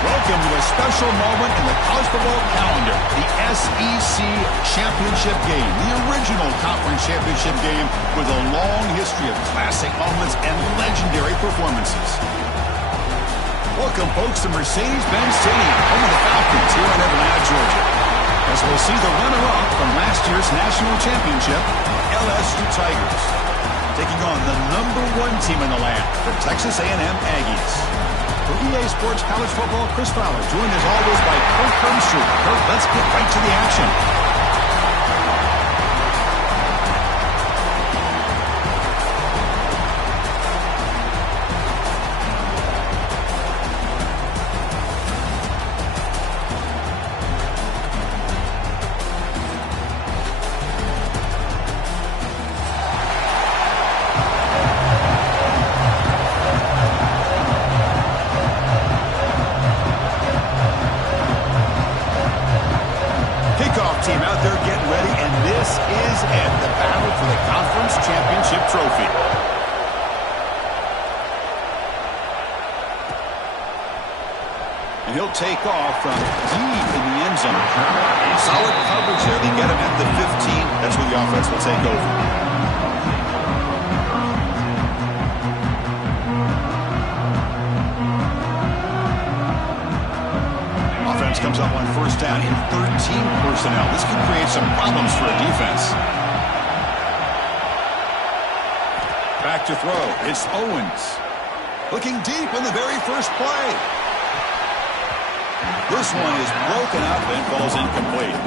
Welcome to a special moment in the college football calendar, the SEC Championship Game, the original conference championship game with a long history of classic moments and legendary performances. Welcome, folks, to Mercedes-Benz Stadium, home of the Falcons here in Atlanta, Georgia, as we'll see the runner-up from last year's national championship, LSU Tigers, taking on the #1 team in the land, the Texas A&M Aggies. For EA Sports College Football, Chris Fowler, joined as always by Kirk Herbstreit. Kirk, let's get right to the action. Team out there getting ready, and this is it, the battle for the conference championship trophy. And he'll take off from deep in the end zone. Solid coverage there. They get him at the 15. That's where the offense will take over. Comes up on first down in 13 personnel. This could create some problems for a defense. Back to throw. It's Owens. Looking deep in the very first play. This one is broken up and falls incomplete.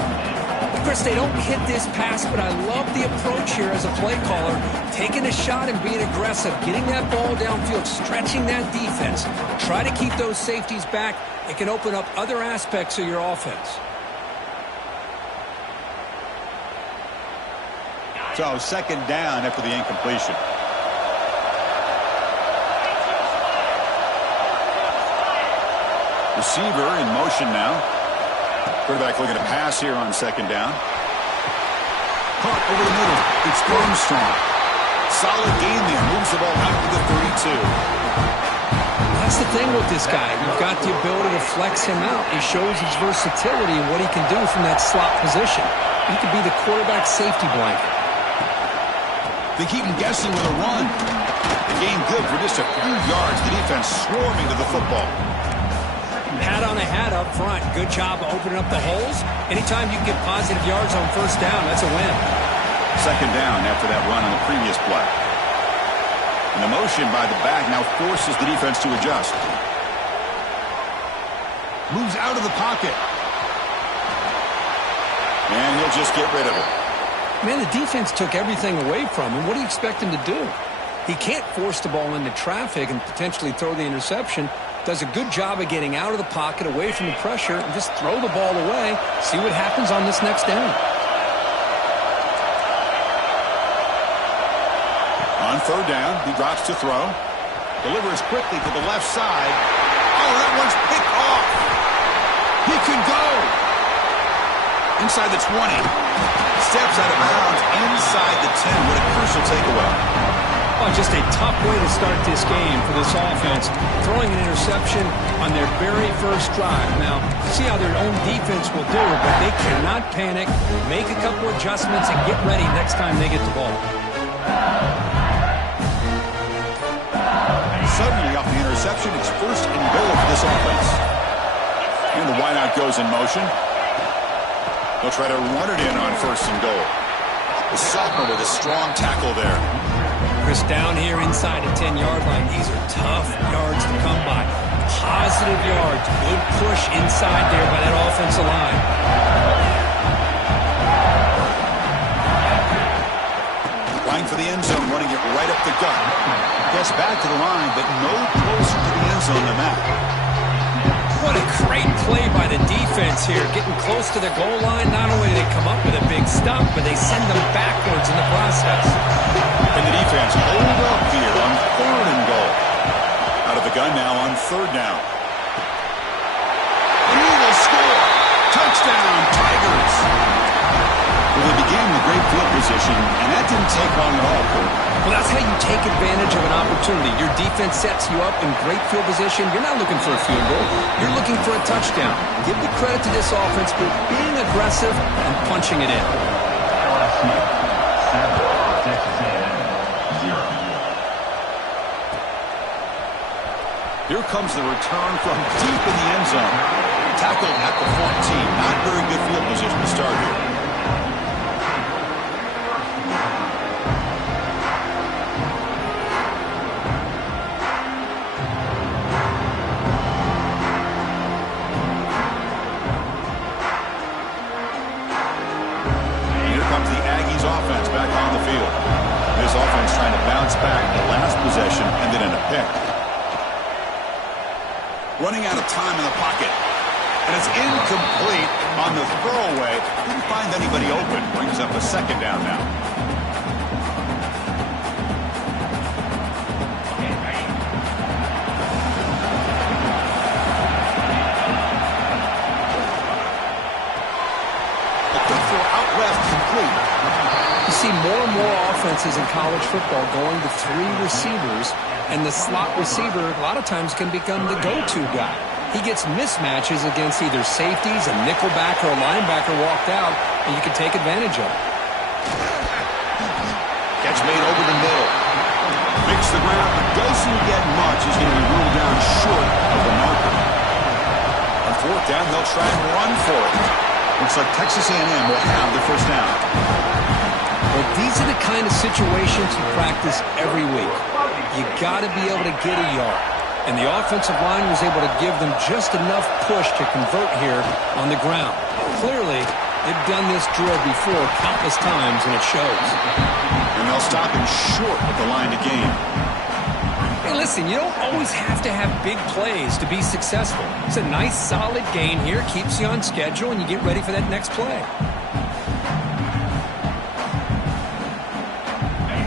Chris, they don't hit this pass, but I love the approach here as a play caller. Taking a shot and being aggressive, getting that ball downfield, stretching that defense. Try to keep those safeties back. It can open up other aspects of your offense. So second down after the incompletion. Receiver in motion now. Quarterback looking to pass here on second down. Caught over the middle. It's Armstrong. Solid gain there. Moves the ball out to the 32. That's the thing with this guy. You've got the ability to flex him out. He shows his versatility and what he can do from that slot position. He could be the quarterback safety blanket. They keep him guessing with a run. The gain good for just a few yards. The defense swarming to the football. Hat on a hat up front. Good job of opening up the holes. Anytime you can get positive yards on first down, that's a win. Second down after that run on the previous play. And the motion by the back now forces the defense to adjust. Moves out of the pocket. And he'll just get rid of it. Man, the defense took everything away from him. What do you expect him to do? He can't force the ball into traffic and potentially throw the interception. Does a good job of getting out of the pocket, away from the pressure, and just throw the ball away. See what happens on this next down. On third down, he drops to throw. Delivers quickly to the left side. Oh, that one's picked off. He can go. Inside the 20. Steps out of bounds inside the 10. What a crucial takeaway. Oh, just a tough way to start this game for this offense. Throwing an interception on their very first drive. Now, see how their own defense will do, but they cannot panic. Make a couple adjustments and get ready next time they get the ball. Suddenly, off the interception, it's first and goal for this offense. And the wideout goes in motion. They'll try to run it in on first and goal. The sophomore with a strong tackle there. Chris, down here inside the 10-yard line, these are tough yards to come by. Positive yards, good push inside there by that offensive line. Line for the end zone, running it right up the gut. Gets back to the line, but no closer to the end zone than that. What a great play by the defense here. Getting close to the goal line, not only do they come up with a big stop, but they send them backwards in the process. And the defense hold up here on third and goal. Out of the gun now on third down. The Eagles score. Touchdown, Tigers. Well, they began with great field position, and that didn't take long at all, Kurt. Well, that's how you take advantage of an opportunity. Your defense sets you up in great field position. You're not looking for a field goal. You're looking for a touchdown. Give the credit to this offense for being aggressive and punching it in. LSU 7, Texas A&M 0. Here comes the return from deep in the end zone. Tackled at the 14. Not very good field position to start here. Offense back on the field. This offense trying to bounce back. The last possession ended in a pick. Running out of time in the pocket. And it's incomplete on the throwaway. Didn't find anybody open. Brings up a second down now. A quick throw out left, complete. You see more and more offenses in college football going to three receivers, and the slot receiver a lot of times can become the go-to guy. He gets mismatches against either safeties, a nickelback, or a linebacker walked out, and you can take advantage of it. Catch made over the middle. Makes the ground, but doesn't get much. He's going to be ruled down short of the marker. On fourth down, they'll try and run for it. Looks like Texas A&M will have the first down. Well, these are the kind of situations you practice every week. You got to be able to get a yard. and the offensive line was able to give them just enough push to convert here on the ground. Clearly, they've done this drill before countless times, and it shows. And they'll stop him short of the line to gain. Hey, listen, you don't always have to have big plays to be successful. It's a nice, solid gain here, keeps you on schedule, and you get ready for that next play.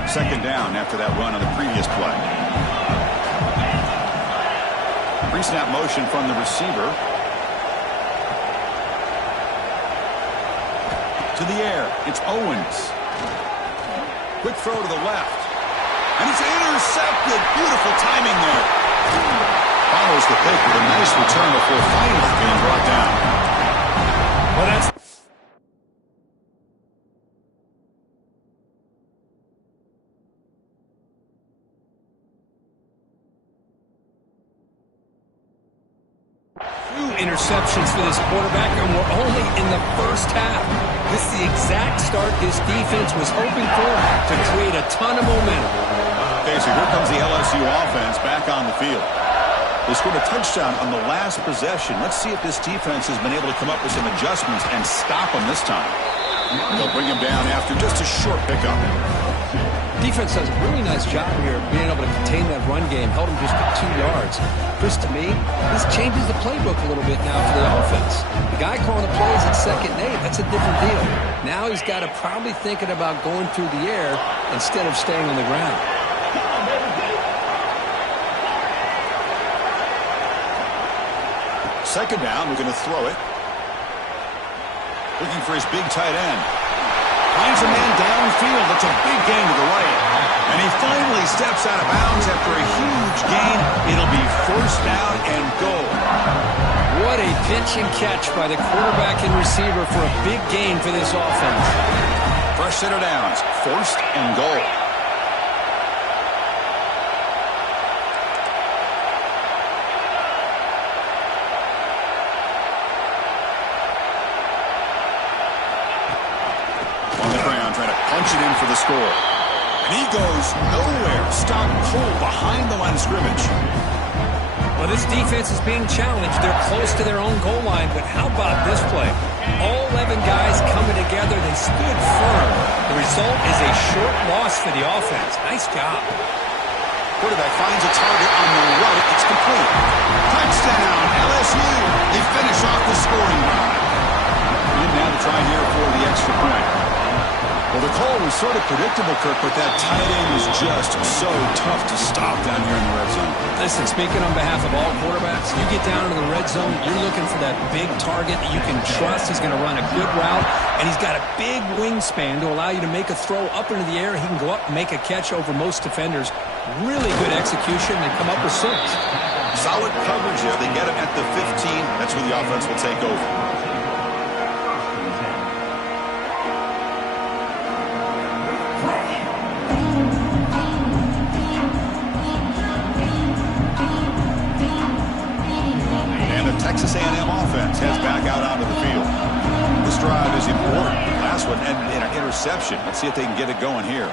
Second down after that run on the previous play. Pre-snap motion from the receiver. To the air, it's Owens. Quick throw to the left. And it's intercepted. Beautiful timing there. Follows the pick with a nice return before finally being brought down. Well, that's... interceptions for this quarterback, and we're only in the first half. This is the exact start this defense was hoping for to create a ton of momentum. Okay, so here comes the LSU offense back on the field. They scored a touchdown on the last possession. Let's see if this defense has been able to come up with some adjustments and stop them this time. They'll bring him down after just a short pickup. Defense does a really nice job here of being able to contain that run game, held him just to 2 yards. Chris, to me, this changes the playbook a little bit now for the offense. The guy calling the plays at 2nd and 8, that's a different deal. Now he's got to probably thinking about going through the air instead of staying on the ground. Second down, we're going to throw it. Looking for his big tight end. Finds a man downfield. It's a big gain to the right. And he finally steps out of bounds after a huge gain. It'll be first down and goal. What a pitch and catch by the quarterback and receiver for a big gain for this offense. Fresh set of downs. First and goal. Punch it in for the score. And he goes nowhere. Stopped cold behind the line of scrimmage. Well, this defense is being challenged. They're close to their own goal line, but how about this play? All 11 guys coming together. They stood firm. The result is a short loss for the offense. Nice job. Quarterback finds a target on the right. It's complete. Touchdown, LSU. They finish off the scoring drive. And now to try here for the extra point. Well, the call was sort of predictable, Kirk, but that tight end is just so tough to stop down here in the red zone. Listen, speaking on behalf of all quarterbacks, you get down into the red zone, you're looking for that big target that you can trust. He's going to run a good route, and he's got a big wingspan to allow you to make a throw up into the air. He can go up and make a catch over most defenders. Really good execution. They come up with 6. Solid coverage there. They get him at the 15. That's where the offense will take over. Texas A&M offense heads back out onto the field. This drive is important. Last one ended in an interception. Let's see if they can get it going here.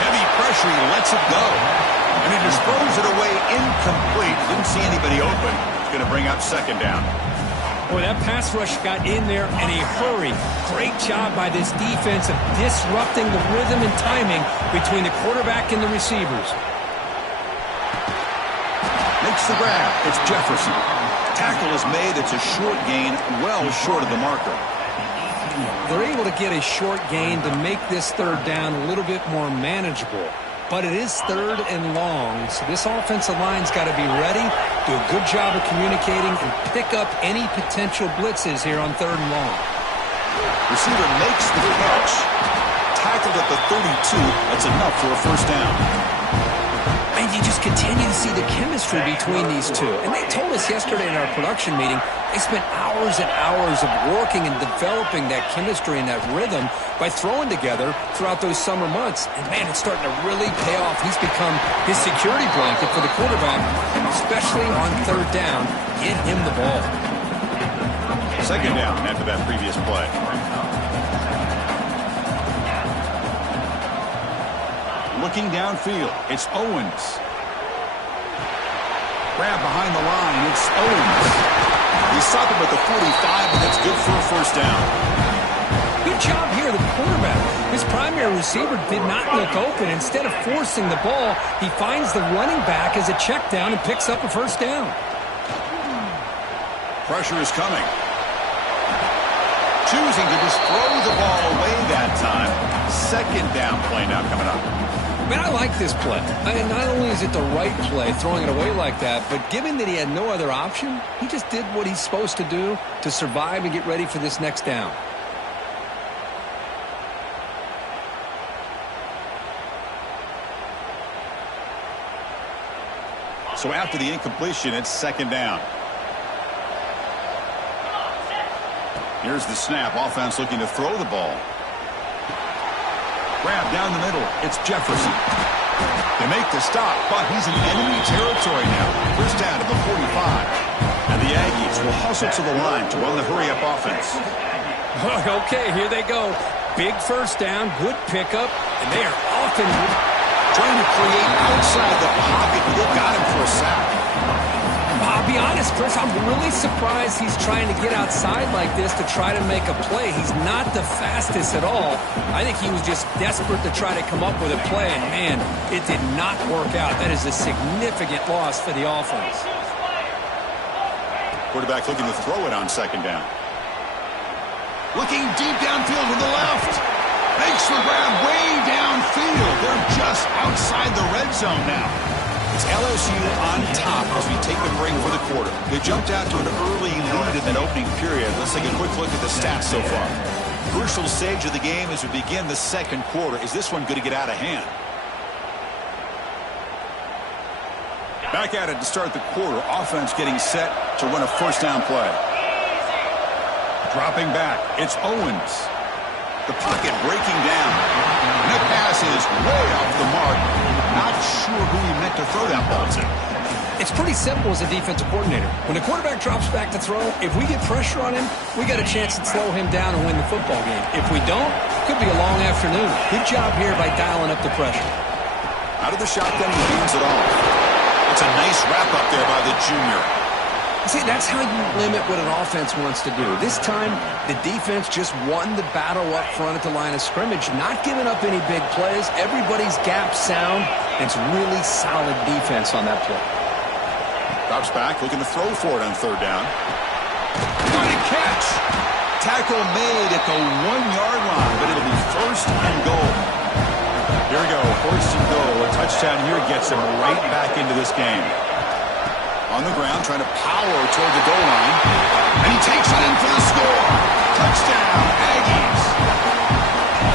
Heavy pressure. He lets it go. And he just throws it away incomplete. Didn't see anybody open. It's going to bring up second down. Boy, that pass rush got in there in a hurry. Great job by this defense of disrupting the rhythm and timing between the quarterback and the receivers. Makes the grab. It's Jefferson. Tackle is made. It's a short gain, well short of the marker. They're able to get a short gain to make this third down a little bit more manageable. But it is 3rd and long, so this offensive line's got to be ready, do a good job of communicating, and pick up any potential blitzes here on 3rd and long. Receiver makes the catch. Tackled at the 32. That's enough for a first down. And you just continue to see the chemistry between these two. And they told us yesterday in our production meeting, they spent hours and hours of working and developing that chemistry and that rhythm by throwing together throughout those summer months. And, man, it's starting to really pay off. He's become his security blanket for the quarterback, especially on 3rd down. Get him the ball. Second down after that previous play. Looking downfield, it's Owens. Grab behind the line. It's Owens. He stopped him at the 45, but that's good for a first down. Good job here, the quarterback. His primary receiver did not look open. Instead of forcing the ball, he finds the running back as a check down and picks up a first down. Pressure is coming. Choosing to just throw the ball away that time. Second down play now coming up. Man, I like this play. Not only is it the right play, throwing it away like that, but given that he had no other option, he just did what he's supposed to do to survive and get ready for this next down. So after the incompletion, it's second down. Here's the snap. Offense looking to throw the ball. Grab down the middle. It's Jefferson. They make the stop, but he's in enemy territory now. First down at the 45. And the Aggies will hustle to the line to run the hurry-up offense. Okay, here they go. Big first down, good pickup, and they are often trying to create outside the pocket, but they got him for a sack. I'll be honest, Chris, I'm really surprised he's trying to get outside like this to try to make a play. He's not the fastest at all. I think he was just desperate to try to come up with a play, and man, it did not work out. That is a significant loss for the offense. Quarterback looking to throw it on second down. Looking deep downfield to the left. Makes the grab way downfield. They're just outside the red zone now. It's LSU on top as we take the break for the quarter. They jumped out to an early lead in that opening period. Let's take a quick look at the stats so far. Crucial stage of the game as we begin the second quarter. Is this one going to get out of hand? Back at it to start the quarter. Offense getting set to run a first down play. Dropping back. It's Owens. The pocket breaking down. And that pass is way off the mark. Not sure who he meant to throw that ball to. It's pretty simple as a defensive coordinator. When the quarterback drops back to throw, if we get pressure on him, we got a chance to slow him down and win the football game. If we don't, could be a long afternoon. Good job here by dialing up the pressure. Out of the shotgun, he beans it off. That's a nice wrap-up there by the junior. See, that's how you limit what an offense wants to do. This time, the defense just won the battle up front at the line of scrimmage, not giving up any big plays. Everybody's gap sound. It's really solid defense on that play. Drops back, looking to throw for it on third down. What a catch! Tackle made at the 1-yard line, but it'll be first and goal. Here we go, first and goal. A touchdown here gets him right back into this game. On the ground, trying to power toward the goal line. And he takes it in for the score. Touchdown, Aggies.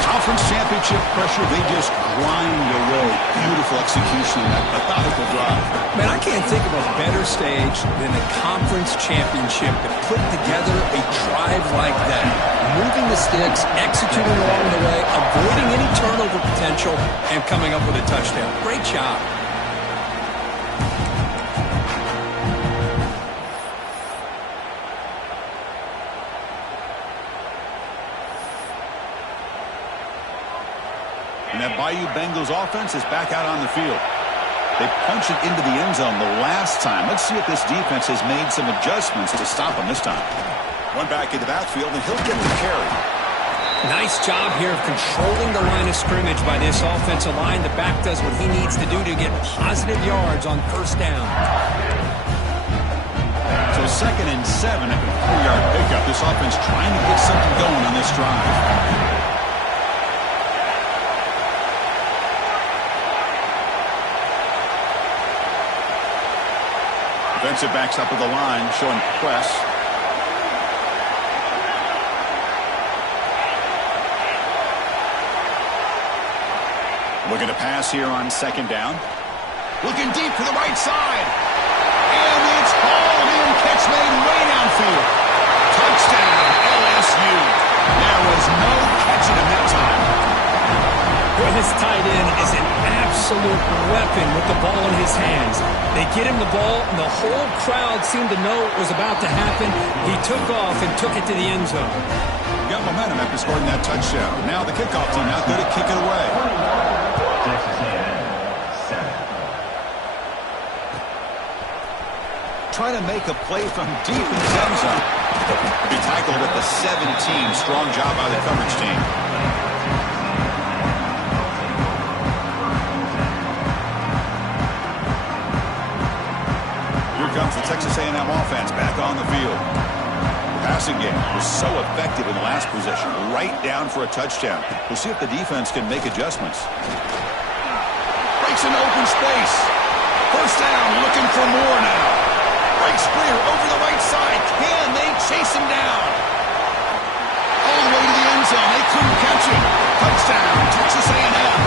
Conference championship pressure, they just grind away. Beautiful execution in that methodical drive. Man, I can't think of a better stage than the conference championship to put together a drive like that. Moving the sticks, executing along the way, avoiding any turnover potential, and coming up with a touchdown. Great job. And that Bayou Bengals offense is back out on the field. They punch it into the end zone the last time. Let's see if this defense has made some adjustments to stop them this time. One back in the backfield, and he'll get the carry. Nice job here of controlling the line of scrimmage by this offensive line. The back does what he needs to do to get positive yards on first down. So 2nd and 7 at the 3-yard pickup. This offense trying to get something going on this drive. Defensive backs up at the line, showing press. Looking to pass here on second down. Looking deep to the right side. And it's hauled in. Catch made way downfield. Touchdown, LSU. There was no catching him that time. Boy, this tight end is an absolute weapon with the ball in his hands. They get him the ball, and the whole crowd seemed to know it was about to happen. He took off and took it to the end zone. Got momentum after scoring that touchdown. Now the kickoff team out there to kick it away. Texas A&M, 7. trying to make a play from deep in his end zone. He'll be tackled at the 17. Strong job by the coverage team. Here comes the Texas A&M offense back on the field. The passing game was so effective in the last possession, right down for a touchdown. We'll see if the defense can make adjustments. Breaks an open space. First down, looking for more now. Breaks clear over the right side. Can they chase him down? All the way to the end zone. They couldn't catch him. Touchdown, Texas A&M.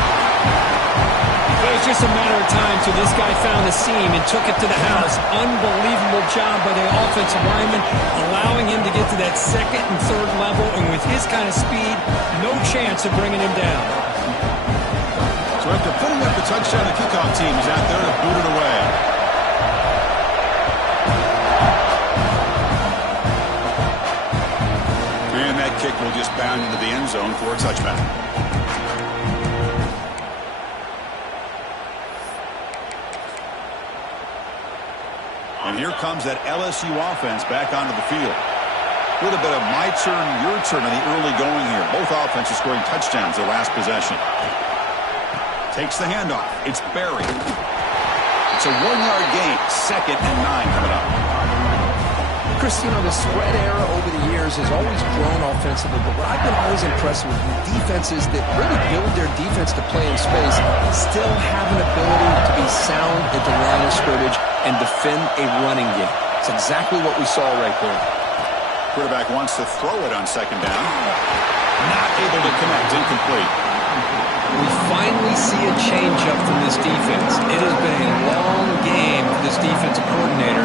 It was just a matter of time till this guy found the seam and took it to the house. Unbelievable job by the offensive lineman, allowing him to get to that second and third level, and with his kind of speed, no chance of bringing him down. So after putting up the touchdown, the kickoff team is out there to boot it away. And that kick will just bound into the end zone for a touchback. And here comes that LSU offense back onto the field. A little bit of my turn, your turn in the early going here. Both offenses scoring touchdowns their last possession. Takes the handoff. It's Berry. It's a 1-yard gain. 2nd and 9 coming up. Chris, you know, the spread era over the years has always grown offensively, but what I've been always impressed with defenses that really build their defense to play in space still have an ability to be sound at the line of scrimmage and defend a running game. It's exactly what we saw right there. Quarterback wants to throw it on 2nd down. Not able to connect. Incomplete. We finally see a change-up from this defense. It has been a long game for this defensive coordinator.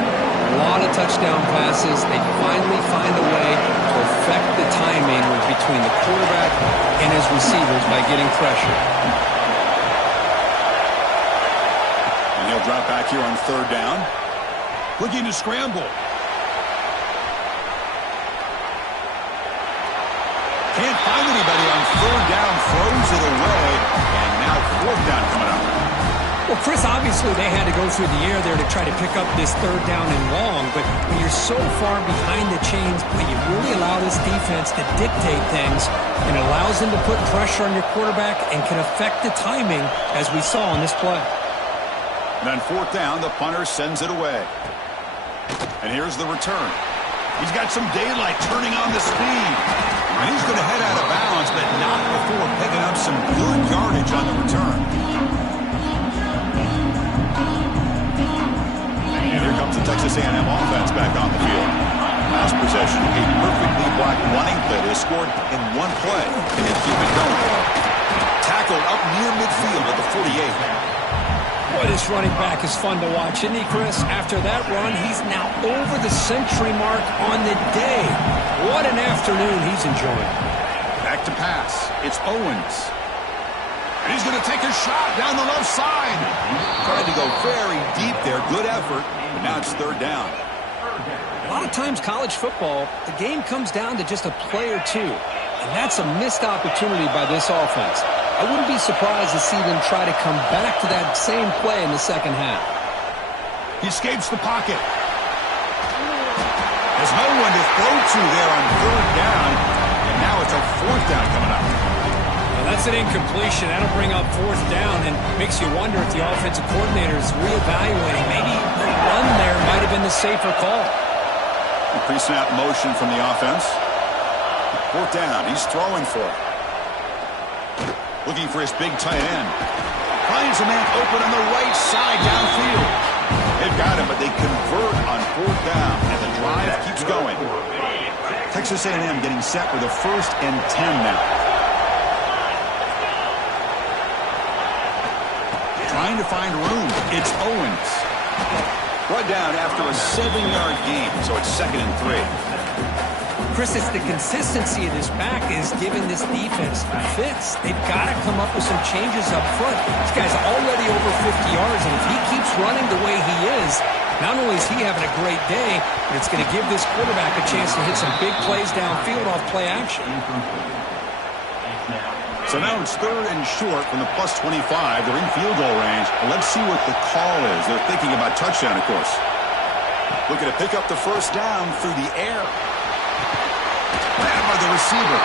A lot of touchdown passes. They finally find a way to affect the timing between the quarterback and his receivers by getting pressure. And he'll drop back here on 3rd down. Looking to scramble. Can't find anybody on 3rd down. Throws it away. And now 4th down coming up. Well, Chris, obviously they had to go through the air there to try to pick up this 3rd down and long, but when you're so far behind the chains, you really allow this defense to dictate things, and it allows them to put pressure on your quarterback and can affect the timing, as we saw on this play. And then 4th down, the punter sends it away. And here's the return. He's got some daylight turning on the speed. And he's going to head out of bounds, but not before picking up some good yardage on the return. And here comes the Texas A&M offense back on the field. Last possession, a perfectly blocked running play. They scored in one play, and they keep it going. Tackled up near midfield at the 48. Boy, this running back is fun to watch, isn't he, Chris? After that run, he's now over the century mark on the day. What an afternoon he's enjoying. Back to pass. It's Owens. And he's going to take a shot down the left side. Tried to go very deep there. Good effort. But now it's 3rd down. A lot of times college football, the game comes down to just a play or two. And that's a missed opportunity by this offense. I wouldn't be surprised to see them try to come back to that same play in the 2nd half. He escapes the pocket. There's no one to throw to there on 3rd down. And now it's a 4th down coming up. Well, that's an incompletion. That'll bring up 4th down and makes you wonder if the offensive coordinator is reevaluating. Maybe the run there might have been the safer call. A pre-snap motion from the offense. 4th down. He's throwing for it. Looking for his big tight end. Finds a man open on the right side downfield. They've got him, but they convert on 4th down, and the drive keeps going. Texas A&M getting set with a 1st and 10 now. Trying to find room. It's Owens. Brought down after a 7-yard gain, so it's 2nd and 3. Chris, it's the consistency of this back is giving this defense fits. They've got to come up with some changes up front. This guy's already over 50 yards, and if he keeps running the way he is, not only is he having a great day, but it's going to give this quarterback a chance to hit some big plays downfield off play action. So now it's 3rd and short from the plus 25. They're in field goal range. Let's see what the call is. They're thinking about touchdown, of course. Looking to pick up the first down through the air. Grabbed by the receiver.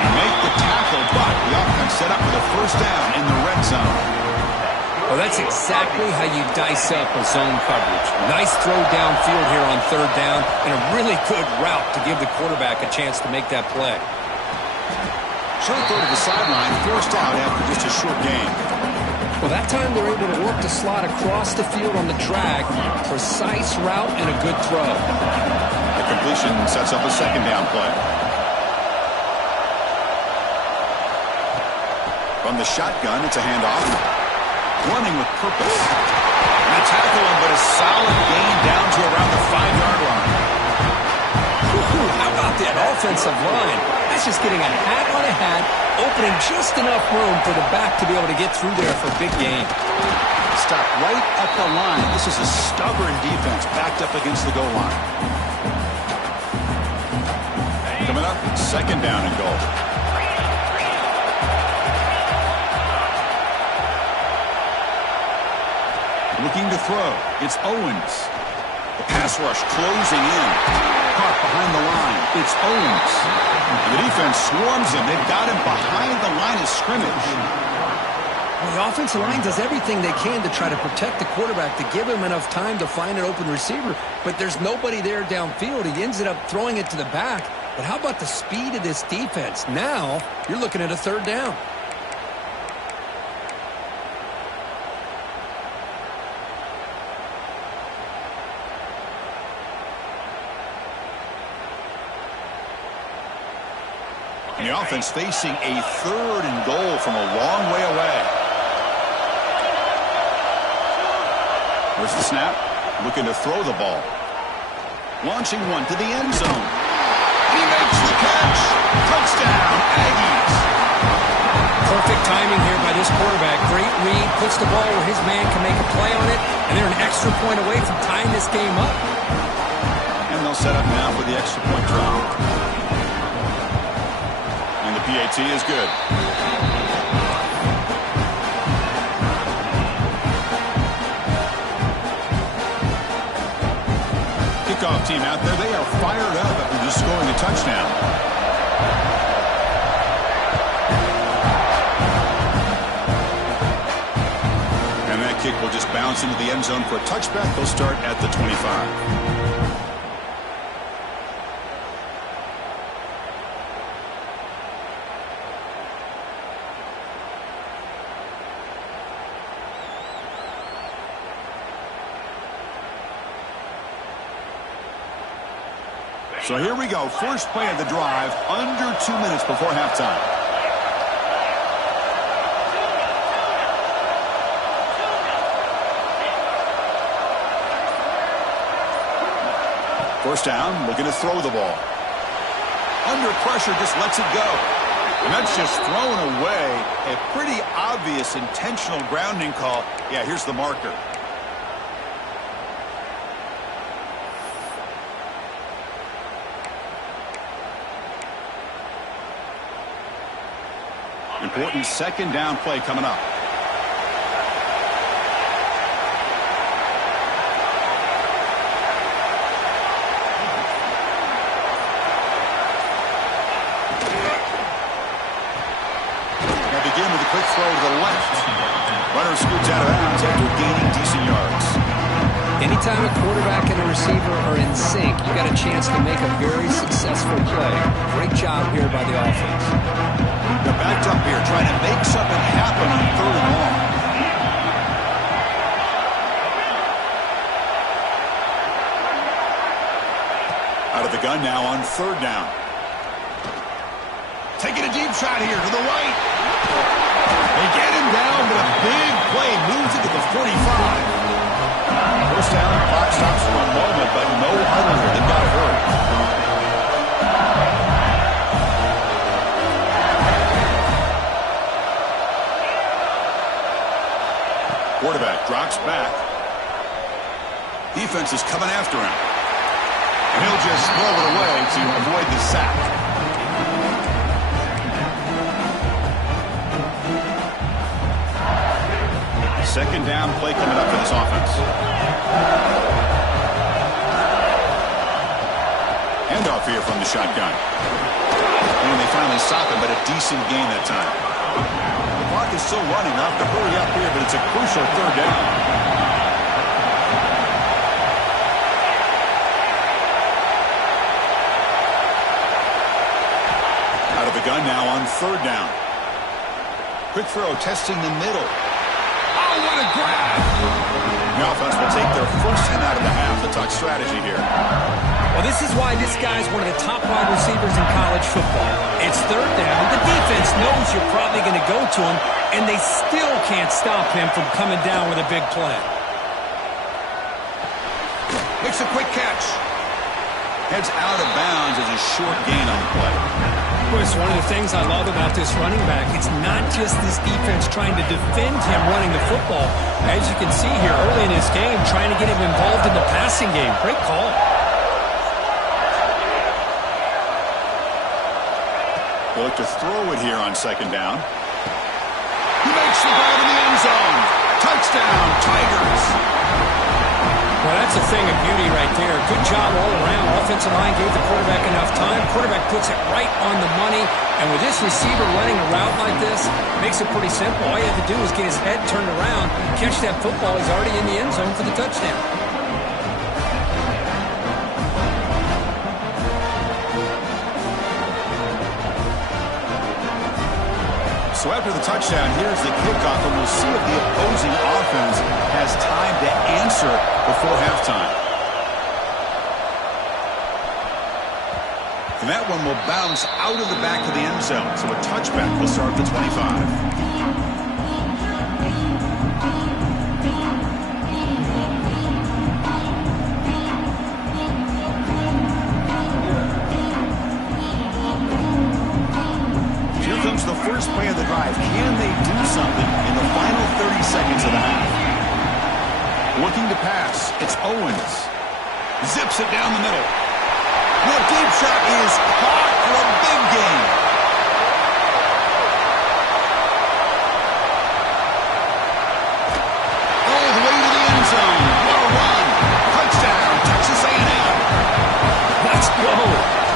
And make the tackle, but the offense set up for the first down in the red zone. Well, that's exactly how you dice up a zone coverage. Nice throw downfield here on third down, and a really good route to give the quarterback a chance to make that play. Short throw to the sideline, forced out after just a short gain. Well, that time they're able to work the slot across the field on the drag. Precise route and a good throw. The completion sets up a second down play. From the shotgun, it's a handoff. Running with purpose. And a tackle him, but a solid gain down to around the 5-yard line. How about that offensive line? That's just getting a hat on a hat, opening just enough room for the back to be able to get through there for a big gain. Stop right at the line. This is a stubborn defense backed up against the goal line. Coming up, second down and goal. Looking to throw. It's Owens. The pass rush closing in. Caught behind the line. It's Owens. And the defense swarms him. They've got him behind the line of scrimmage. Well, the offensive line does everything they can to try to protect the quarterback, to give him enough time to find an open receiver. But there's nobody there downfield. He ends up throwing it to the back. But how about the speed of this defense? Now you're looking at a third down. And the offense facing a third and goal from a long way away. There's the snap. Looking to throw the ball. Launching one to the end zone. He makes the catch. Touchdown, Aggies. Perfect timing here by this quarterback. Great read. Puts the ball where his man can make a play on it. And they're an extra point away from tying this game up. And they'll set up now for the extra point try. PAT is good. Kickoff team out there. They are fired up after just scoring a touchdown. And that kick will just bounce into the end zone for a touchback. They'll start at the 25. So here we go. First play of the drive, under 2 minutes before halftime. First down, looking to throw the ball. Under pressure, just lets it go. And that's just thrown away. A pretty obvious intentional grounding call. Yeah, here's the marker. Important second down play coming up. Now begin with a quick throw to the left. Runner scoots out of bounds after gaining decent yards. Anytime a quarterback and a receiver are in sync, you got a chance to make a very successful play. Great job here by the offense. They're backed up here, trying to make something happen on third and long. Out of the gun now on third down. Taking a deep shot here to the right. They get him down, but a big play moves it to the 45. First down, clock stops for a moment, but no huddle here. They've got to hurry. Quarterback drops back. Defense is coming after him. And he'll just throw it away to avoid the sack. Second down play coming up for this offense. handoff here from the shotgun. And they finally stop it, but a decent gain that time. The clock is still running. They'll have to hurry up here, but it's a crucial third down. Out of the gun now on third down. Quick throw, testing the middle. Oh, what a grab! The offense will take their first time out of the half. The touch strategy here. Well, this is why this guy's one of the top wide receivers in college football. It's third down. The defense knows you're probably going to go to him, and they still can't stop him from coming down with a big play. Makes a quick catch. Heads out of bounds as a short gain on the play. Chris, one of the things I love about this running back, it's not just this defense trying to defend him running the football. As you can see here early in this game, trying to get him involved in the passing game. Great call. They'll look to throw it here on second down. He makes the ball in the end zone. Touchdown, Tigers. Well, that's a thing of beauty right there. Good job all around. Offensive line gave the quarterback enough time. Quarterback puts it right on the money. And with this receiver running a route like this, it makes it pretty simple. All you have to do is get his head turned around, catch that football. He's already in the end zone for the touchdown. So after the touchdown, here's the kickoff, and we'll see if the opposing offense has time to answer before halftime. And that one will bounce out of the back of the end zone, so a touchback will start at the 25. The first play of the drive. Can they do something in the final 30 seconds of the half? Looking to pass. It's Owens. Zips it down the middle. The deep shot is caught for a big gain. All the way to the end zone. What a run. Touchdown, Texas A&M. Let's go.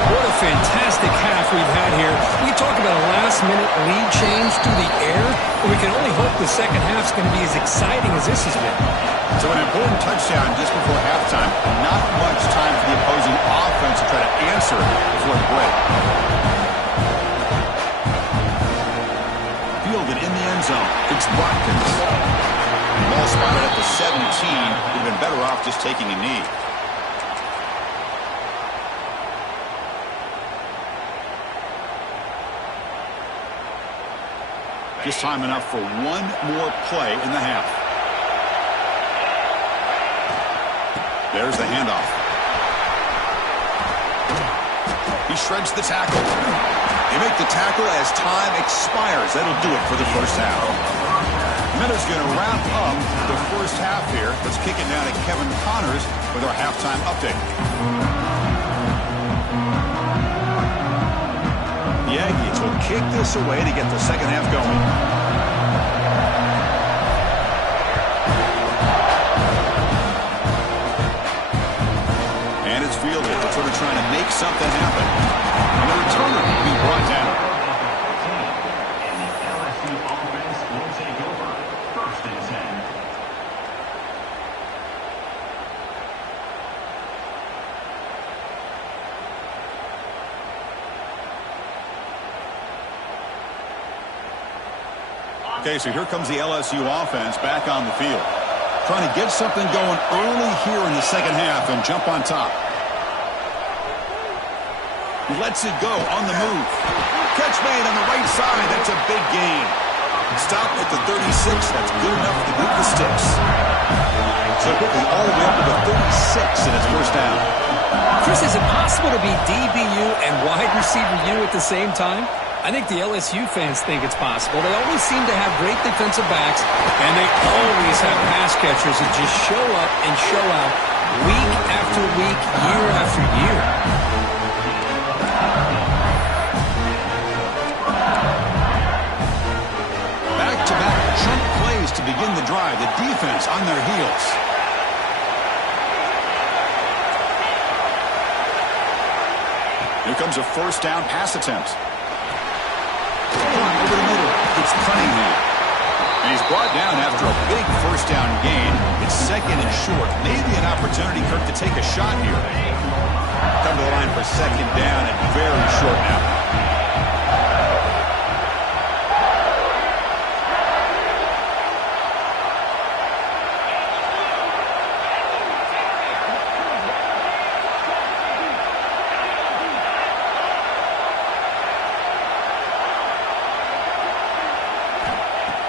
What a fantastic half we've had here. We talk about a last-minute lead change through the air, but we can only hope the second half's going to be as exciting as this has been. So an important touchdown just before halftime. Not much time for the opposing offense to try to answer before the break. Fielded in the end zone. It's Watkins. Ball spotted at the 17. Would have been better off just taking a knee. Just time enough for one more play in the half. There's the handoff. He shreds the tackle. They make the tackle as time expires. That'll do it for the first half. Miller's going to wrap up the first half here. Let's kick it down to Kevin Connors with our halftime update. The Aggies will kick this away to get the second half going. And it's fielded. They're sort of trying to make something happen. And the returner will be brought down. And the LSU offense will take over. First and 10. Okay, so here comes the LSU offense back on the field. Trying to get something going early here in the second half and jump on top. Lets it go on the move. Catch made on the right side. That's a big gain. Stop at the 36. That's good enough to move the sticks. So quickly all the way up to the 36 in his first down. Chris, is it possible to be DBU and wide receiver U at the same time? I think the LSU fans think it's possible. They always seem to have great defensive backs, and they always have pass catchers that just show up and show out week after week, year after year. Back-to-back chunk plays to begin the drive. The defense on their heels. Here comes a first down pass attempt. Over the middle. It's Cunningham. And he's brought down after a big first down gain. It's second and short. Maybe an opportunity, Kirk, to take a shot here. Come to the line for second down and very short now.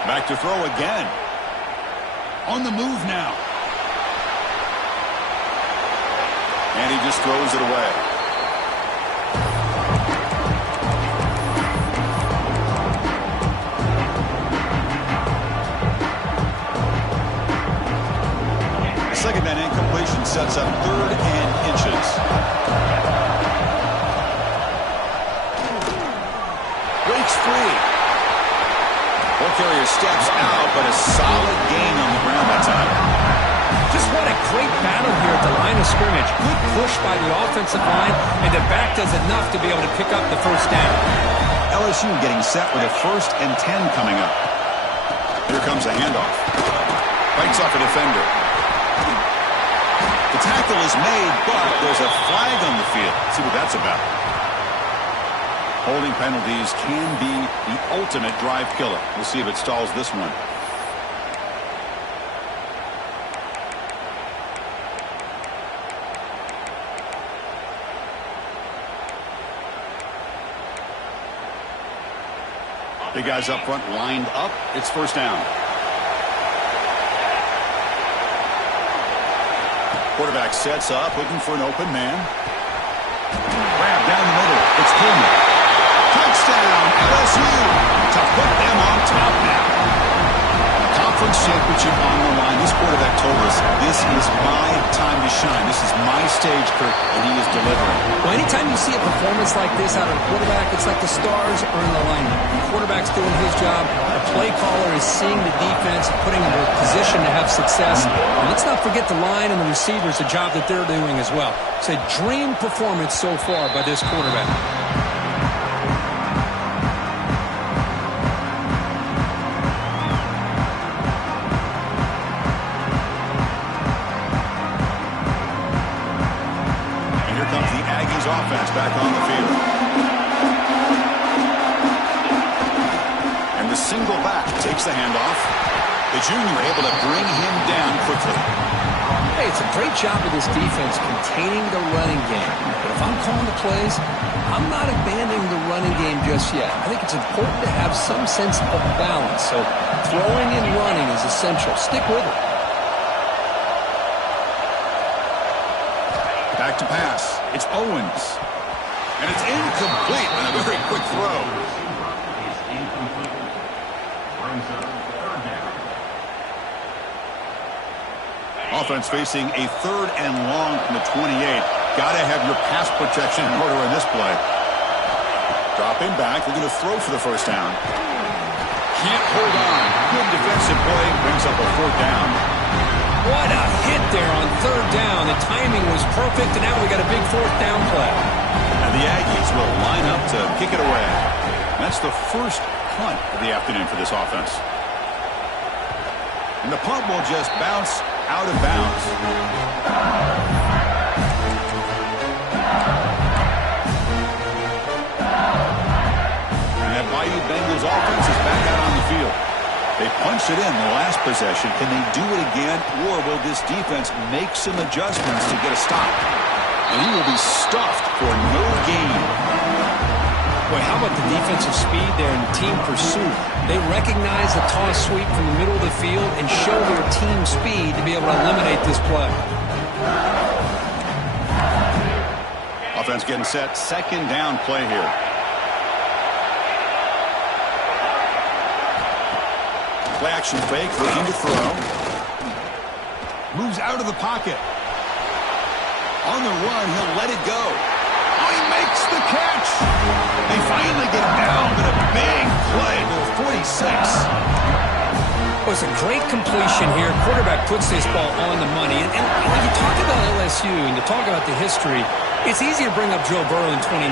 Back to throw again. On the move now. And he just throws it away. The second man incompletion sets up 3rd and inches. Breaks free. Ball carrier steps out, but a solid gain on the ground that time. Just what a great battle here at the line of scrimmage. Good push by the offensive line, and the back does enough to be able to pick up the first down. LSU getting set with a 1st and 10 coming up. Here comes a handoff. Bites off a defender. The tackle is made, but there's a flag on the field. Let's see what that's about. Holding penalties can be the ultimate drive killer. We'll see if it stalls this one. The guys up front lined up. It's first down. Quarterback sets up, looking for an open man. Grab down the middle. It's Pullman. Touchdown, LSU, to put them on top now. Conference championship on the line. This quarterback told us, this is my time to shine. This is my stage, Kirk, and he is delivering. Well, anytime you see a performance like this out of a quarterback, it's like the stars are in alignment. The quarterback's doing his job. The play caller is seeing the defense, putting them in a position to have success. And let's not forget the line and the receivers, the job that they're doing as well. It's a dream performance so far by this quarterback. Offense back on the field. And the single back takes the handoff. The junior able to bring him down quickly. Hey, it's a great job of this defense containing the running game. But if I'm calling the plays, I'm not abandoning the running game just yet. I think it's important to have some sense of balance. So throwing and running is essential. Stick with it. Back to pass. It's Owens. And it's incomplete on a very quick throw. Offense facing a 3rd and long from the 28. Got to have your pass protection in order in this play. Dropping back. They're going to throw for the first down. Can't hold on. Good defensive play. Brings up a 4th down. What a hit there on 3rd down. The timing was perfect, and now we got a big 4th down play. And the Aggies will line up to kick it away. That's the first punt of the afternoon for this offense. And the punt will just bounce out of bounds. And that Bayou Bengals offense is back out on the field. They punched it in the last possession. Can they do it again, or will this defense make some adjustments to get a stop? And he will be stuffed for no gain. Boy, how about the defensive speed there and team pursuit? They recognize the toss sweep from the middle of the field and show their team speed to be able to eliminate this play. Offense getting set. 2nd down play here. Play action fake, looking to throw. Moves out of the pocket. On the run, he'll let it go. Oh, he makes the catch. They finally get him down, but a big play to 46. Well, it's a great completion here. Quarterback puts this ball on the money. And when you talk about LSU and you talk about the history, It's easy to bring up Joe Burrow in 2019,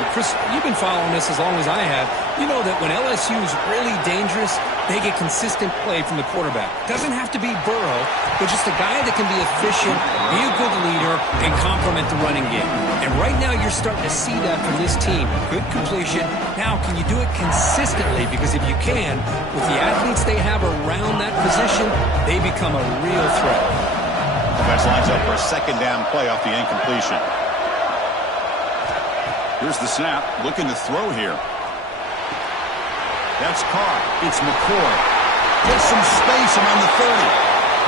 but Chris, you've been following this as long as I have. You know that when LSU is really dangerous, they get consistent play from the quarterback. Doesn't have to be Burrow, but just a guy that can be efficient, be a good leader, and complement the running game. And right now you're starting to see that from this team. Good completion. Now, can you do it consistently? Because if you can, with the athletes they have around that position, they become a real threat. Offense lines up for a second down play off the incompletion. Here's the snap, looking to throw here. That's caught. It's McCoy. Gets some space around the 30.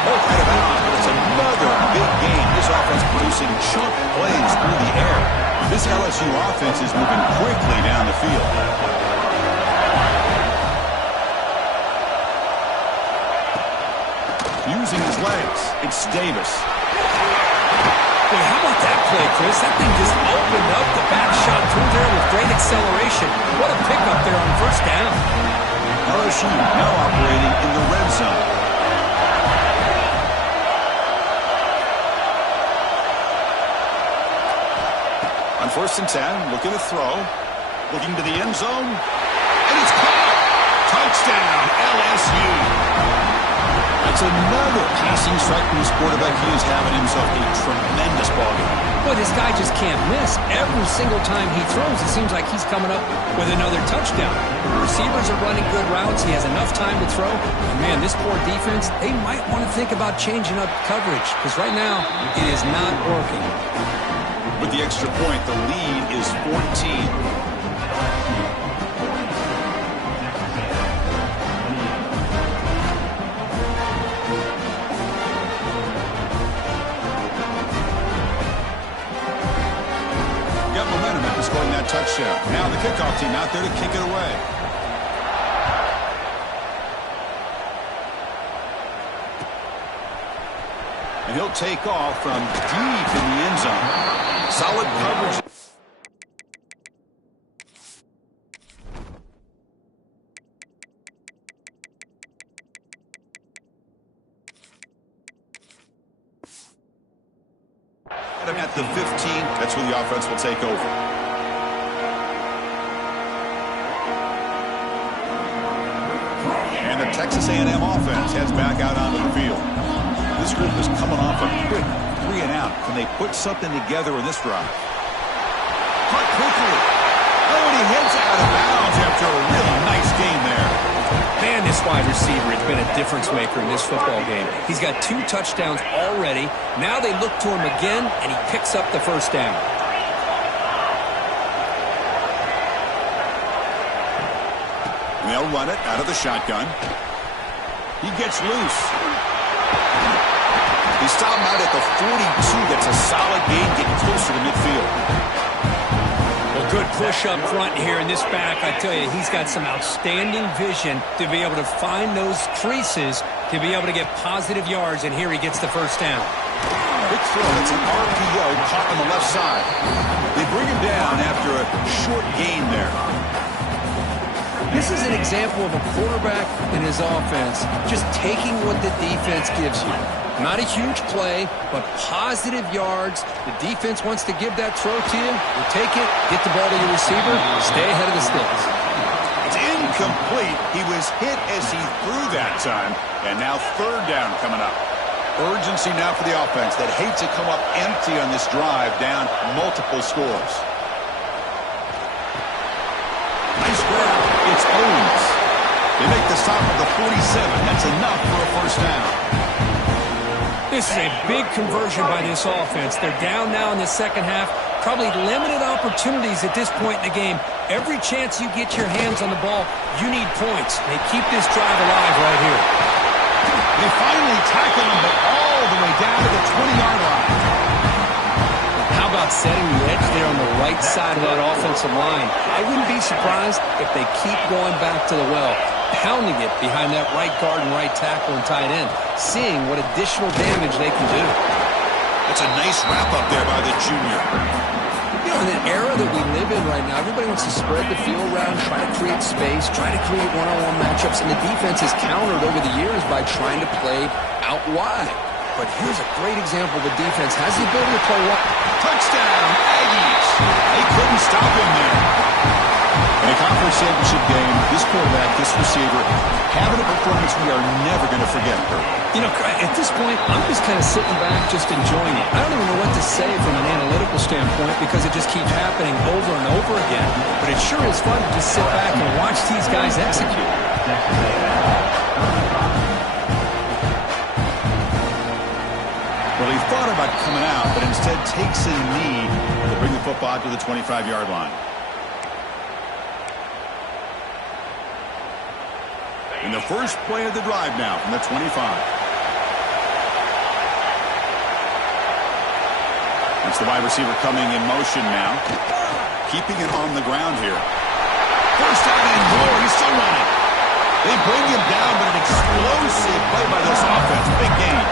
Both out of bounds, but it's another big game. This offense producing chunk plays through the air. This LSU offense is moving quickly down the field. Using his legs, it's Davis. Boy, how about that play, Chris? That thing just opened up the back shot through there with great acceleration. What a pickup there on first down. LSU now operating in the red zone. On 1st and 10, looking to throw. Looking to the end zone. And it's caught. Touchdown, LSU. That's another passing strike from his quarterback. He is having himself a tremendous ballgame. Boy, this guy just can't miss. Every single time he throws, it seems like he's coming up with another touchdown. The receivers are running good routes. He has enough time to throw. And, man, this poor defense, they might want to think about changing up coverage because right now it is not working. With the extra point, the lead is 14. Scoring that touchdown. Now the kickoff team out there to kick it away. And he'll take off from deep in the end zone. Solid coverage. At the 15, that's where the offense will take over. And the Texas A&M offense heads back out onto the field. This group is coming off a quick 3 and out. Can they put something together in this drive? Caught quickly. Oh, and he heads out of bounds after a really nice game there. Man, this wide receiver has been a difference maker in this football game. He's got 2 touchdowns already. Now they look to him again, and he picks up the first down. They'll run it out of the shotgun. He gets loose. He stopped out at the 42. That's a solid gain, getting closer to midfield. Well, good push up front here in this back. I tell you, he's got some outstanding vision to be able to find those creases, to be able to get positive yards, and here he gets the first down. Quick throw. It's an RPO caught on the left side. They bring him down after a short gain there. This is an example of a quarterback and his offense just taking what the defense gives you. Not a huge play, but positive yards. The defense wants to give that throw to you. You take it, get the ball to your receiver, stay ahead of the sticks. It's incomplete. He was hit as he threw that time. And now 3rd down coming up. Urgency now for the offense that hates to come up empty on this drive, down multiple scores. Nice grab. It's Owens. They make the stop at the 47. That's enough for a first down. This is a big conversion by this offense. They're down now in the second half. Probably limited opportunities at this point in the game. Every chance you get your hands on the ball, you need points. They keep this drive alive right here. They finally tackle him, but all the way down to the 20-yard line. How about setting the edge there on the right side of that offensive line? I wouldn't be surprised if they keep going back to the well, pounding it behind that right guard and right tackle and tight end, seeing what additional damage they can do. That's a nice wrap-up there by the junior. You know, in an era that we live in right now, everybody wants to spread the field around, try to create space, try to create one-on-one matchups, and the defense has countered over the years by trying to play out wide. but here's a great example. The defense has the ability to play well. Touchdown, Aggies! They couldn't stop him there. In a conference championship game, this quarterback, this receiver, having a performance we are never going to forget, Kurt. You know, at this point, I'm just kind of sitting back, just enjoying it. I don't even know what to say from an analytical standpoint because it just keeps happening over and over again. But it sure is fun to just sit back and watch these guys execute. Well, he thought about coming out, but instead takes a knee to bring the football to the 25-yard line. In the first play of the drive now from the 25. That's the wide receiver coming in motion now. Keeping it on the ground here. First down and more. He's still running. They bring him down, but an explosive play by this offense. Big game.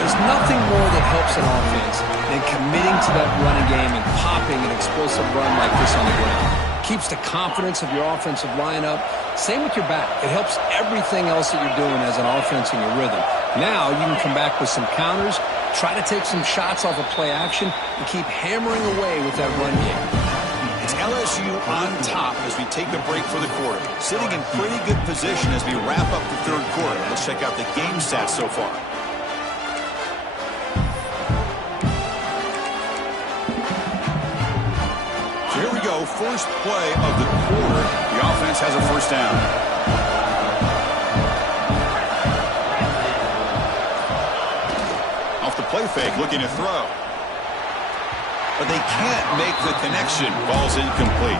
There's nothing more that helps an offense than committing to that running game and popping an explosive run like this on the ground. Keeps the confidence of your offensive line up. Same with your back. It helps everything else that you're doing as an offense in your rhythm. Now you can come back with some counters, try to take some shots off of play action, and keep hammering away with that run game. It's LSU on top as we take a break for the quarter. Sitting in pretty good position as we wrap up the third quarter. Let's check out the game stats so far. Here we go, first play of the quarter. The offense has a first down. Off the play fake, looking to throw. But they can't make the connection. Ball's incomplete.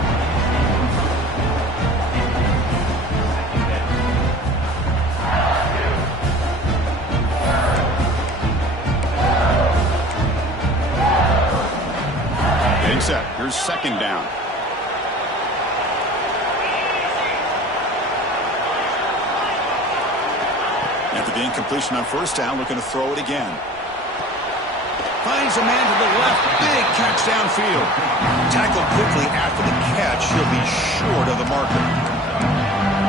Getting set. Here's second down. After the incompletion on first down, looking to throw it again. Finds a man to the left. Big catch downfield. Tackled quickly after the catch. He'll be short of the marker.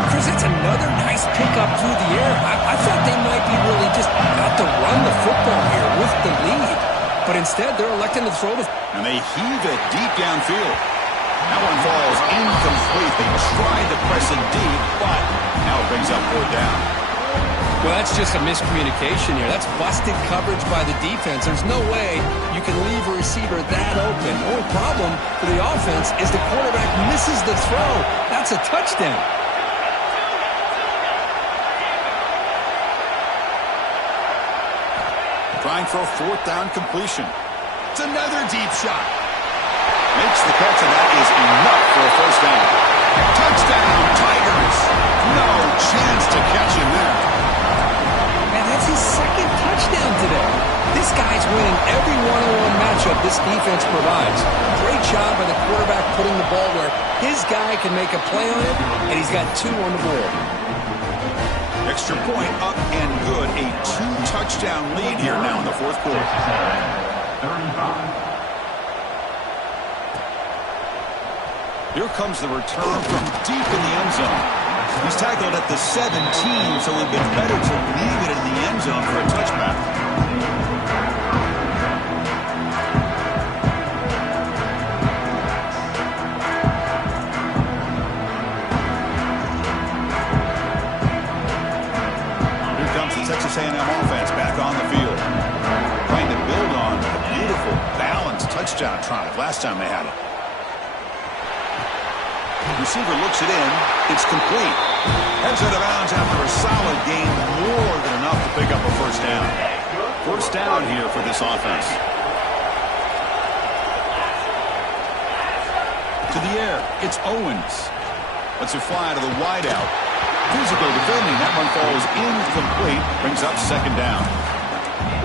Chris, that's another nice pickup through the air. I thought they might be really just out to run the football here with the lead. But instead, they're electing to throw the... And they heave it deep downfield. That one falls incomplete. They tried to press it deep, but now it brings up fourth down. Well, that's just a miscommunication here. That's busted coverage by the defense. There's no way you can leave a receiver that open. The only problem for the offense is the quarterback misses the throw. That's a touchdown. Trying for a fourth down completion. It's another deep shot. Makes the catch, and that is enough for a first down. Touchdown, Tigers. No chance to catch him there. And that's his second touchdown today. This guy's winning every one-on-one matchup this defense provides. Great job by the quarterback putting the ball where his guy can make a play on it, and he's got two on the board. Extra point up and good. A two-touchdown lead here now in the fourth quarter. Here comes the return from deep in the end zone. He's tackled at the 17, so it would have been better to leave it in the end zone for a touchback. Here comes the Texas A&M offense back on the field. Trying to build on a beautiful, balanced touchdown drive last time they had it. Receiver looks it in. It's complete. Heads out of bounds after a solid gain, more than enough to pick up a first down. First down here for this offense. To the air, it's Owens. Lets it fly to the wideout. Physical defending. That one falls incomplete. Brings up second down.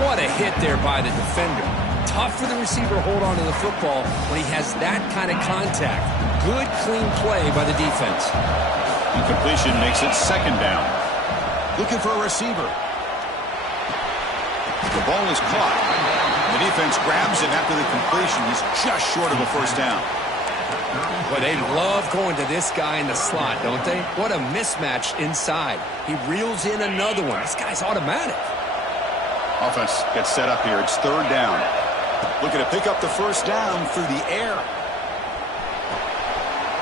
What a hit there by the defender. Tough for the receiver to hold on to the football when he has that kind of contact. Good, clean play by the defense. Incompletion makes it second down. Looking for a receiver. The ball is caught. The defense grabs it after the completion. He's just short of a first down. Well, they love going to this guy in the slot, don't they? What a mismatch inside. He reels in another one. This guy's automatic. Offense gets set up here. It's third down. Looking to pick up the first down through the air.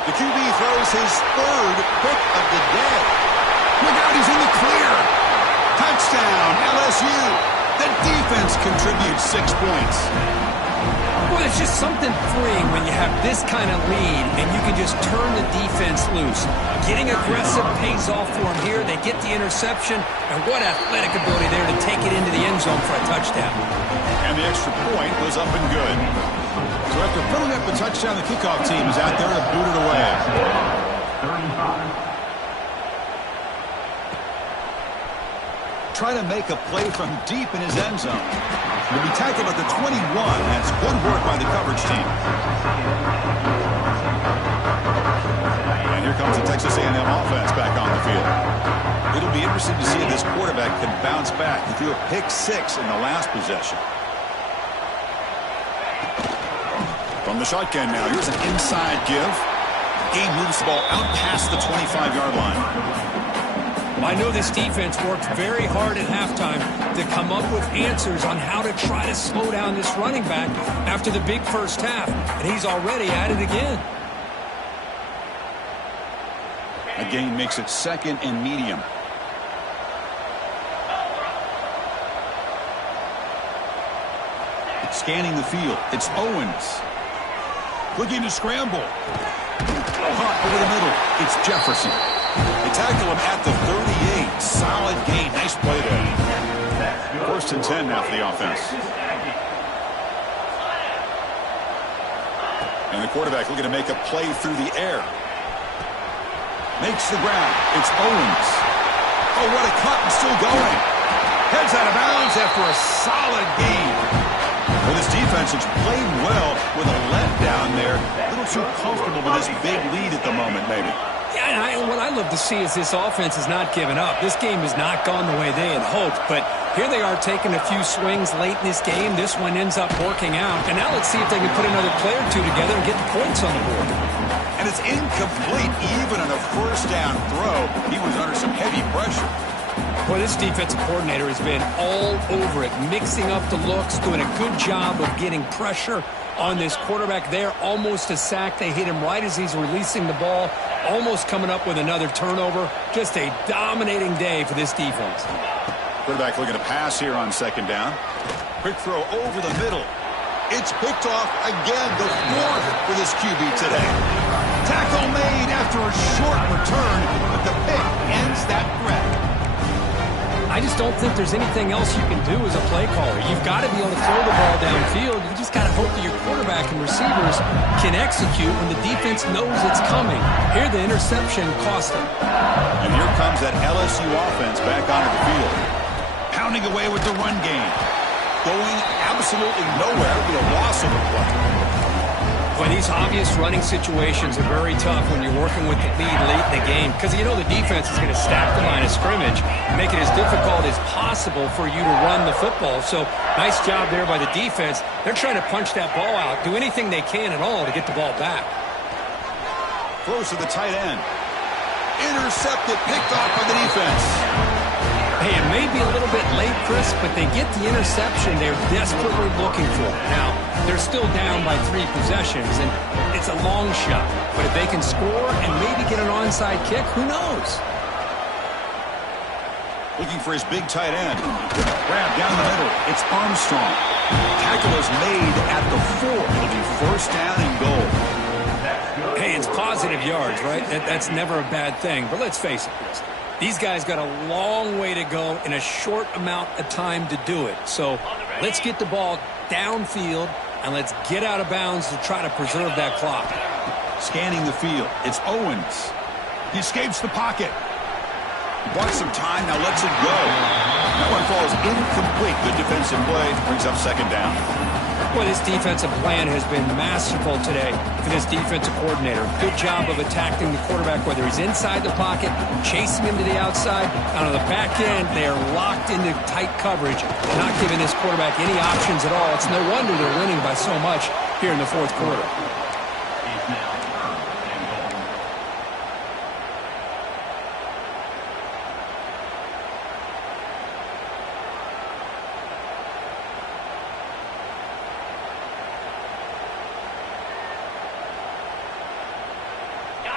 The QB throws his third pick of the day. Look out, he's in the clear. Touchdown, LSU. The defense contributes 6 points. Well, it's just something freeing when you have this kind of lead and you can just turn the defense loose. Getting aggressive pays off for them here. They get the interception, and what athletic ability there to take it into the end zone for a touchdown. And the extra point was up and good. So after putting up the touchdown, the kickoff team is out there to boot it away. 35. Try to make a play from deep in his end zone. He'll be tackled at the 21. That's good work by the coverage team. And here comes the Texas A&M offense back on the field. It'll be interesting to see if this quarterback can bounce back. He threw a pick 6 in the last possession. From the shotgun now, here's an inside give. Game moves the ball out past the 25-yard line. I know this defense worked very hard at halftime to come up with answers on how to try to slow down this running back after the big first half, and he's already at it again. A gain makes it second and medium. Scanning the field, it's Owens. Looking to scramble. Caught over the middle, it's Jefferson. They tackle him at the 38. Solid gain. Nice play there. First and 10 now for the offense. And the quarterback looking to make a play through the air. Makes the ground. It's Owens. Oh, what a cut, and still going. Heads out of bounds after a solid gain. Well, this defense has played well with a letdown there. A little too comfortable with this big lead at the moment, maybe. Yeah, and what I love to see is this offense has not given up. This game has not gone the way they had hoped, but here they are taking a few swings late in this game. This one ends up working out, and now let's see if they can put another play or two together and get the points on the board. And it's incomplete even on a first down throw. He was under some heavy pressure. Well, this defensive coordinator has been all over it, mixing up the looks, doing a good job of getting pressure on this quarterback there. Almost a sack. They hit him right as he's releasing the ball, almost coming up with another turnover. Just a dominating day for this defense. Quarterback looking to pass here on second down. Quick throw over the middle. It's picked off again, the fourth for this QB today. Tackle made after a short return, but the pick ends that threat. I just don't think there's anything else you can do as a play caller. You've got to be able to throw the ball downfield. You just got to hope that your quarterback and receivers can execute when the defense knows it's coming. Here, the interception cost them. And here comes that LSU offense back onto the field. Pounding away with the run game. Going absolutely nowhere with a loss of a play. Boy, these obvious running situations are very tough when you're working with the lead late in the game because you know the defense is going to stack the line of scrimmage, make it as difficult as possible for you to run the football. So nice job there by the defense. They're trying to punch that ball out, do anything they can at all to get the ball back. Throws to the tight end. Intercepted, picked off by the defense. Hey, it may be a little bit late, Chris, but they get the interception they're desperately looking for. Now, they're still down by 3 possessions, and it's a long shot. But if they can score and maybe get an onside kick, who knows? Looking for his big tight end. Grab down the middle. It's Armstrong. Tackle is made at the 4. It'll be first down and goal. Hey, it's positive yards, right? That's never a bad thing. But let's face it, Chris. These guys got a long way to go in a short amount of time to do it. So let's get the ball downfield and let's get out of bounds to try to preserve that clock. Scanning the field. It's Owens. He escapes the pocket. He bought some time, now lets it go. That one falls incomplete. Good defensive play. Brings up second down. Well, this defensive plan has been masterful today for this defensive coordinator. Good job of attacking the quarterback, whether he's inside the pocket, chasing him to the outside. And on the back end, they are locked into tight coverage, not giving this quarterback any options at all. It's no wonder they're winning by so much here in the fourth quarter.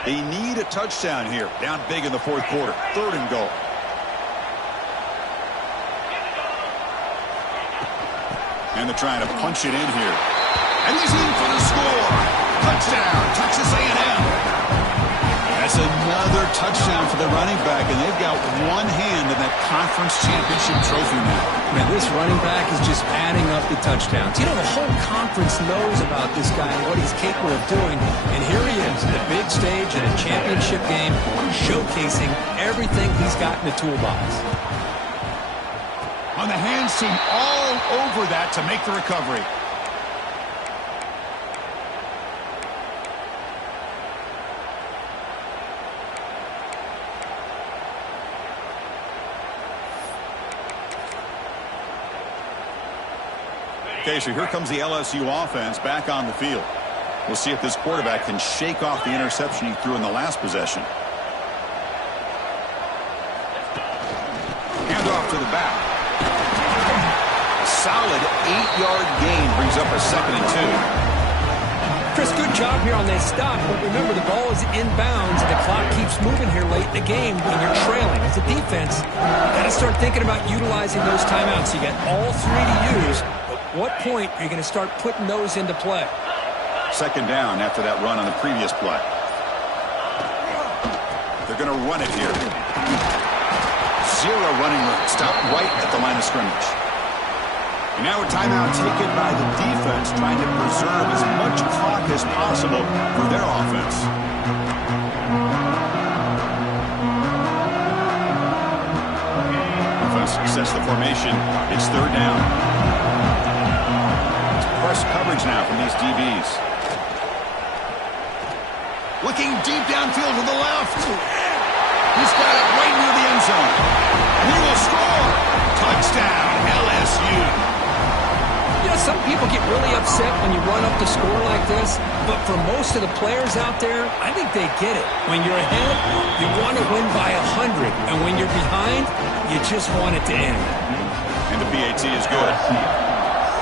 They need a touchdown here. Down big in the fourth quarter. 3rd and goal. And they're trying to punch it in here. And he's in for the score. Touchdown, Texas A&M. That's another touchdown for the running back, and they've got one hand in that conference championship trophy now. Man, this running back is just adding up the touchdowns. You know, the whole conference knows about this guy and what he's capable of doing. And here he is, the big stage in a championship game, showcasing everything he's got in the toolbox. On the hands team all over that to make the recovery. Okay, so here comes the LSU offense back on the field. We'll see if this quarterback can shake off the interception he threw in the last possession. Handoff to the back. A solid 8-yard gain brings up a 2nd and 2. Chris, good job here on that stop, but remember the ball is inbounds and the clock keeps moving here late in the game when you're trailing. As a defense, you got to start thinking about utilizing those timeouts. You got all 3 to use. What point are you going to start putting those into play? 2nd down after that run on the previous play. They're going to run it here. 0 running room. Stop right at the line of scrimmage. And now a timeout taken by the defense, trying to preserve as much clock as possible for their offense. Offense sets the formation. It's 3rd down. Press coverage now from these DBs. Looking deep downfield to the left. He's got it right near the end zone. He will score. Touchdown, LSU. You know, some people get really upset when you run up the score like this, but for most of the players out there, I think they get it. When you're ahead, you want to win by 100, and when you're behind, you just want it to end. And the PAT is good.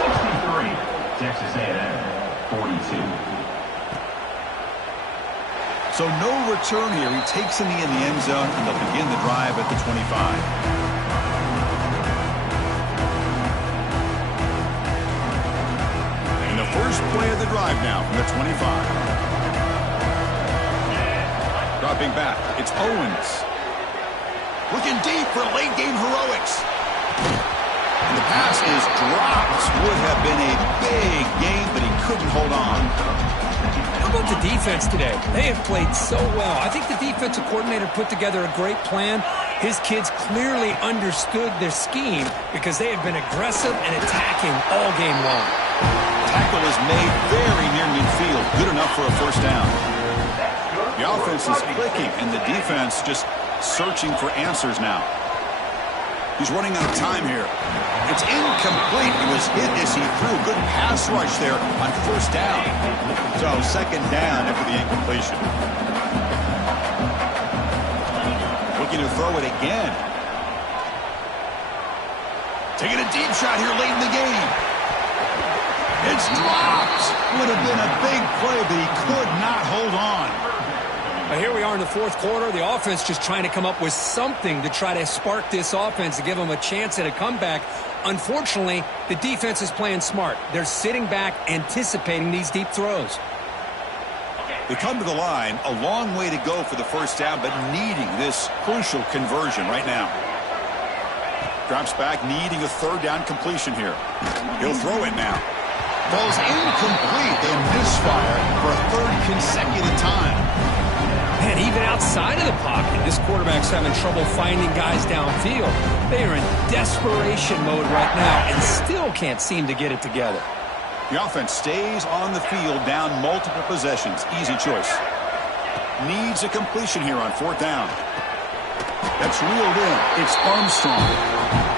63, Texas A&M, 42. So no return here. He takes in the end zone, and they'll begin the drive at the 25. First play of the drive now from the 25. Dropping back, it's Owens. Looking deep for late game heroics. And the pass is dropped. Would have been a big game, but he couldn't hold on. How about the defense today? They have played so well. I think the defensive coordinator put together a great plan. His kids clearly understood their scheme because they have been aggressive and attacking all game long. Tackle is made very near midfield. Good enough for a 1st down. The offense is clicking, and the defense just searching for answers now. He's running out of time here. It's incomplete. He was hit as he threw a good pass rush there on 1st down. So 2nd down after the incompletion. Looking to throw it again. Taking a deep shot here late in the game. It's dropped. Would have been a big play, but he could not hold on. Well, here we are in the 4th quarter. The offense just trying to come up with something to try to spark this offense to give them a chance at a comeback. Unfortunately, the defense is playing smart. They're sitting back, anticipating these deep throws. They come to the line, a long way to go for the 1st down, but needing this crucial conversion right now. Drops back, needing a 3rd down completion here. He'll throw it now. Ball's incomplete. They misfire for a 3rd consecutive time. Man, even outside of the pocket, this quarterback's having trouble finding guys downfield. They are in desperation mode right now and still can't seem to get it together. The offense stays on the field, down multiple possessions. Easy choice. Needs a completion here on 4th down. That's reeled in. It's Armstrong.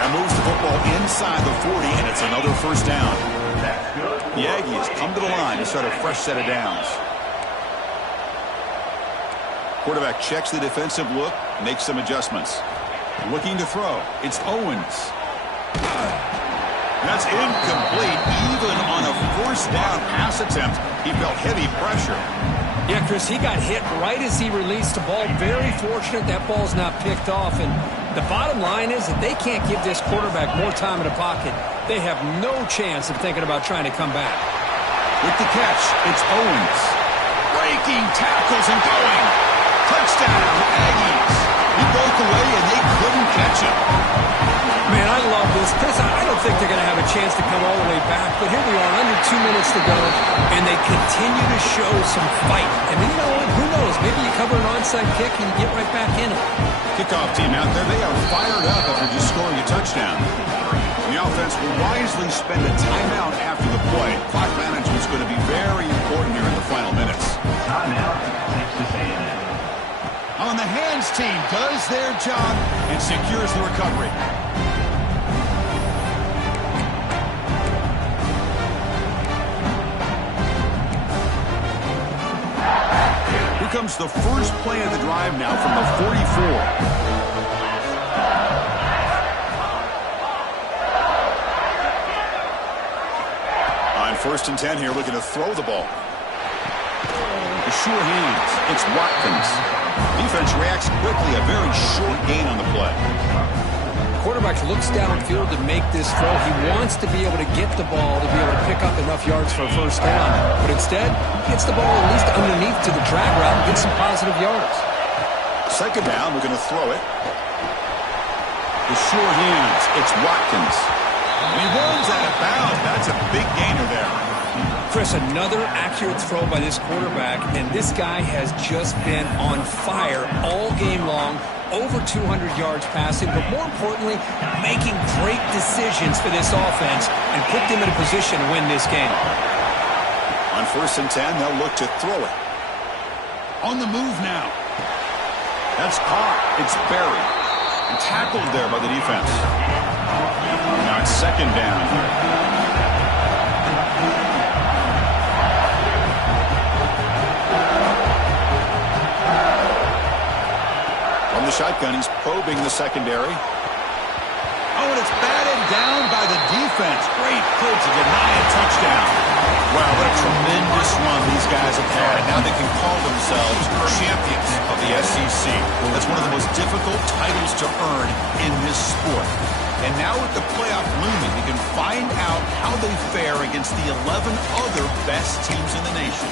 That moves the football inside the 40, and it's another 1st down. The Aggies come to the line to start a fresh set of downs. Quarterback checks the defensive look, makes some adjustments. Looking to throw. It's Owens. That's incomplete. Even on a 1st down pass attempt, he felt heavy pressure. Yeah, Chris, he got hit right as he released the ball. Very fortunate that ball's not picked off. And the bottom line is that they can't give this quarterback more time in the pocket. They have no chance of thinking about trying to come back. With the catch, it's Owens. Breaking tackles and going. Touchdown, Aggies. He broke away and they couldn't catch him. Man, I love this. Chris, I don't think they're going to have a chance to come all the way back, but here we are, under 2 minutes to go, and they continue to show some fight. And you know what? Who knows? Maybe you cover an onside kick and you get right back in it. Kickoff team out there, they are fired up after just scoring a touchdown. The offense will wisely spend a timeout after the play. Clock management is going to be very important here in the final minutes. Timeout, Texas A&M. On the hands team does their job and secures the recovery. Here comes the first play of the drive now from the 44. On 1st and 10 here, looking to throw the ball. The sure hands. It's Watkins. Defense reacts quickly. A very short gain on the play. Quarterback looks downfield to make this throw. He wants to be able to get the ball to be able to pick up enough yards for a first down. But instead, he gets the ball at least underneath to the drag route and gets some positive yards. 2nd down, we're going to throw it. The sure hands. It's Watkins. And he runs out of bounds. That's a big gainer there. Chris, another accurate throw by this quarterback, and this guy has just been on fire all game long. Over 200 yards passing, but more importantly, making great decisions for this offense and put them in a position to win this game. On 1st and 10, they'll look to throw it. On the move now. That's caught. It's buried. And tackled there by the defense. Now it's 2nd down here. From the shotgun, he's probing the secondary. Oh, and it's batted down by the defense. Great play to deny a touchdown. Wow, what a tremendous run these guys have had. Now they can call themselves champions of the SEC. That's one of the most difficult titles to earn in this sport. And now with the playoff looming, we can find out how they fare against the 11 other best teams in the nation.